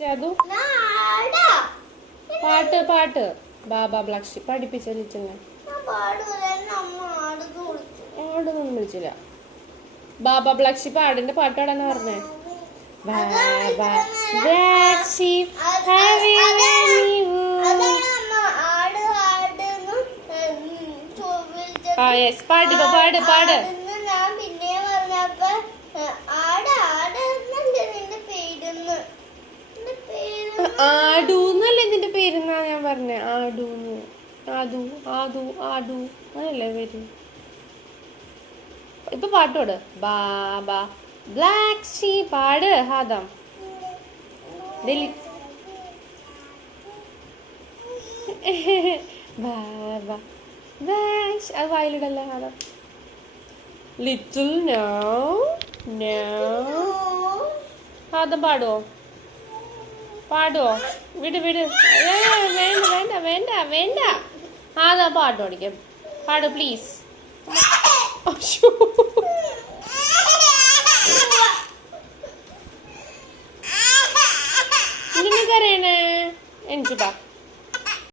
Chadu? പാട്ട് പാട്ട് ബാബ black sheep പഠിപ്പിച്ചില്ല. ആടൊന്നും വിളിച്ചില്ല. ബാബ ബ്ലാക്ക് ഷീപ്പ് ആടിന്റെ പാട്ട് പാടാന്ന് പറഞ്ഞേ. പാട് പാട് പാട്. ആടൂന്നല്ലേ നിന്റെ പേരെന്നാ ഞാൻ പറഞ്ഞേ. ആടൂന്ന് ആദു ആദു ആഡു അങ്ങനല്ലേ പേര്. ഇപ്പൊ പാട്ടോട് ബാബ ബ്ലാക്ക് ഷീപ്പ് പാട്. ഹാദം ബാബ അത് വായിലിടല്ല. ഹാദം ലിറ്റിൽ നോ നോ. ഹാദം പാടുവോ? പാടുവോ? വിട് വിട്. വേണ്ട വേണ്ട വേണ്ട വേണ്ട. അതാ പാട്ട് പഠിക്കാം. പാട് പ്ലീസ്. ഇങ്ങനെ കരയണേ. എനിച്ചിട്ടാ